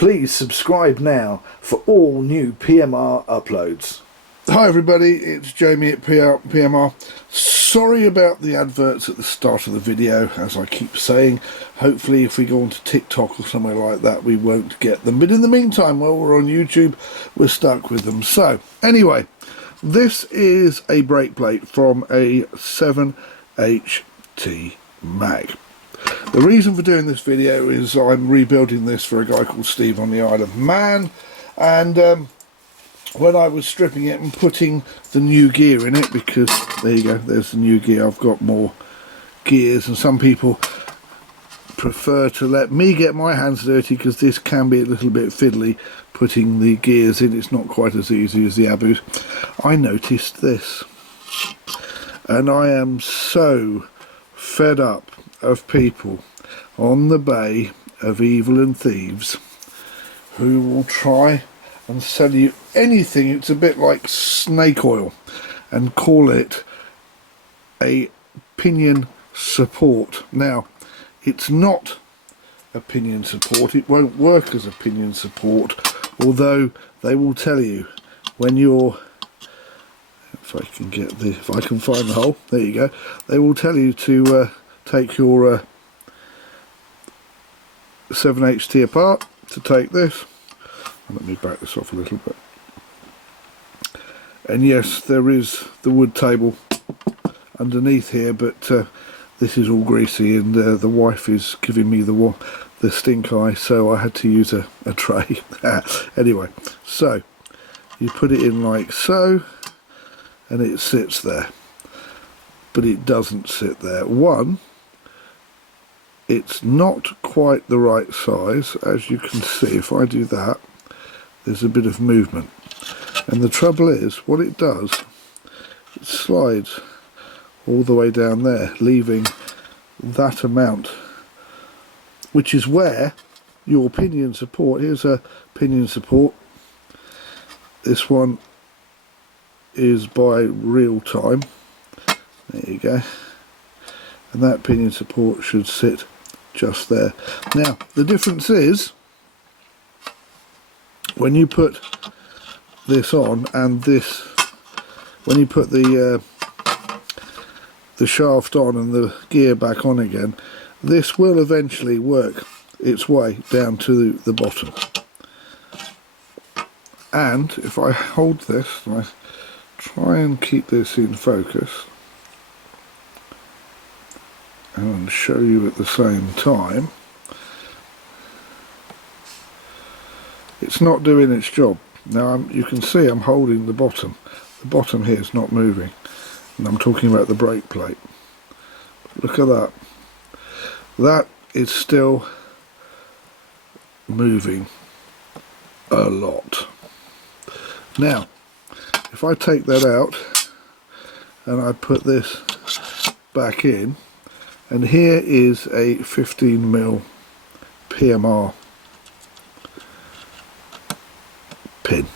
Please subscribe now for all new PMR uploads. Hi everybody, it's Jamie at PMR. Sorry about the adverts at the start of the video, as I keep saying. Hopefully if we go onto TikTok or somewhere like that we won't get them. But in the meantime, while we're on YouTube, we're stuck with them. So, anyway, this is a brake plate from a 7HT mag. The reason for doing this video is I'm rebuilding this for a guy called Steve on the Isle of Man, and when I was stripping it and putting the new gear in it, because there you go, there's the new gear, I've got more gears, and some people prefer to let me get my hands dirty because this can be a little bit fiddly putting the gears in. It's not quite as easy as the Abus. I noticed this, and I am so fed up of people on the Bay of Evil and Thieves who will try and sell you anything. It's a bit like snake oil, and call it a pinion support. Now, it's not a pinion support. It won't work as a pinion support, although they will tell you when you're, if I can get the, if I can find the hole, there you go, they will tell you to take your 7HT apart, to take this. Let me back this off a little bit. And yes, there is the wood table underneath here, but this is all greasy, and the wife is giving me the stink eye, so I had to use a tray. Anyway, so you put it in like so, and it sits there. But it doesn't sit there. One, it's not quite the right size. As you can see, if I do that, there's a bit of movement, and the trouble is, what it does, it slides all the way down there, leaving that amount, which is where your pinion support, here's a pinion support, this one is by real time, there you go, and that pinion support should sit just there. Now the difference is, when you put this on, and this, when you put the shaft on and the gear back on again, this will eventually work its way down to the bottom. And if I hold this, and I try and keep this in focus and show you at the same time, it's not doing its job. Now you can see I'm holding the bottom. The bottom here is not moving, and I'm talking about the brake plate. Look at that. That is still moving a lot. Now, if I take that out and I put this back in, and here is a 15mm PMR pin.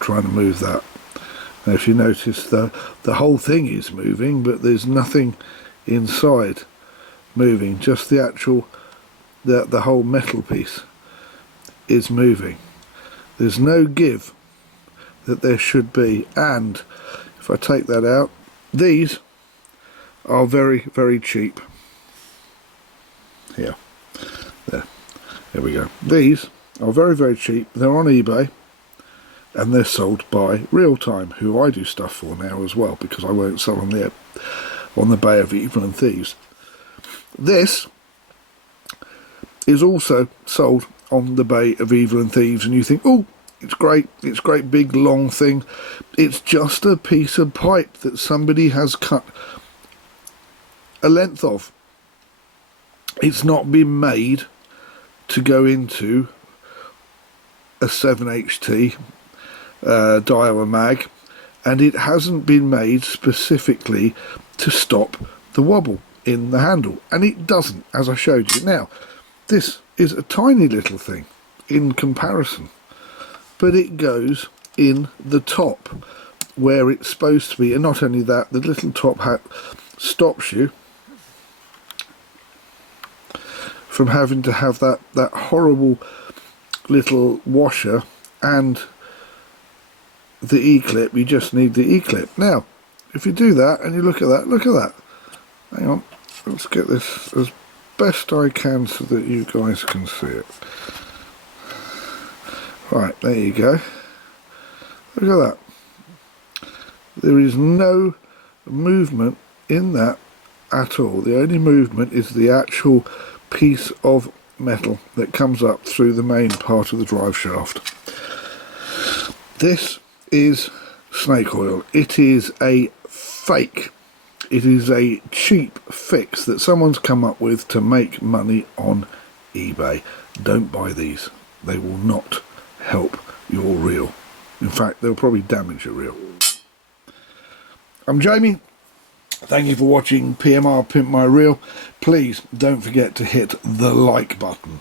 Trying to move that. Now if you notice, the whole thing is moving, but there's nothing inside moving, just the actual, the whole metal piece is moving. There's no give that there should be. And if I take that out, these are very, very cheap. Here, there we go. These are very, very cheap. They're on eBay, and they're sold by Real Time, who I do stuff for now as well, because I won't sell them there on the Bay of Evil and Thieves. This is also sold on the Bay of Evil and Thieves, and you think, oh, it's great big long thing. It's just a piece of pipe that somebody has cut a length of. It's not been made to go into a 7HT Daiwa mag, and it hasn't been made specifically to stop the wobble in the handle, and it doesn't, as I showed you. Now this is a tiny little thing in comparison, but it goes in the top where it's supposed to be, and not only that, the little top hat stops you from having to have that horrible little washer and the E-clip. You just need the E-clip. Now, if you do that and you look at that, hang on, let's get this as best I can so that you guys can see it. Right, there you go. Look at that. There is no movement in that at all. The only movement is the actual piece of metal that comes up through the main part of the drive shaft. This is snake oil. It is a fake. It is a cheap fix that someone's come up with to make money on eBay. Don't buy these. They will not help your reel. In fact, they'll probably damage your reel. I'm Jamie. Thank you for watching PMR Pimp My Reel. Please don't forget to hit the like button.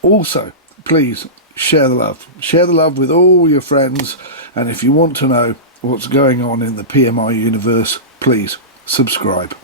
Also, please share the love. Share the love with all your friends. And if you want to know what's going on in the PMR universe, please subscribe.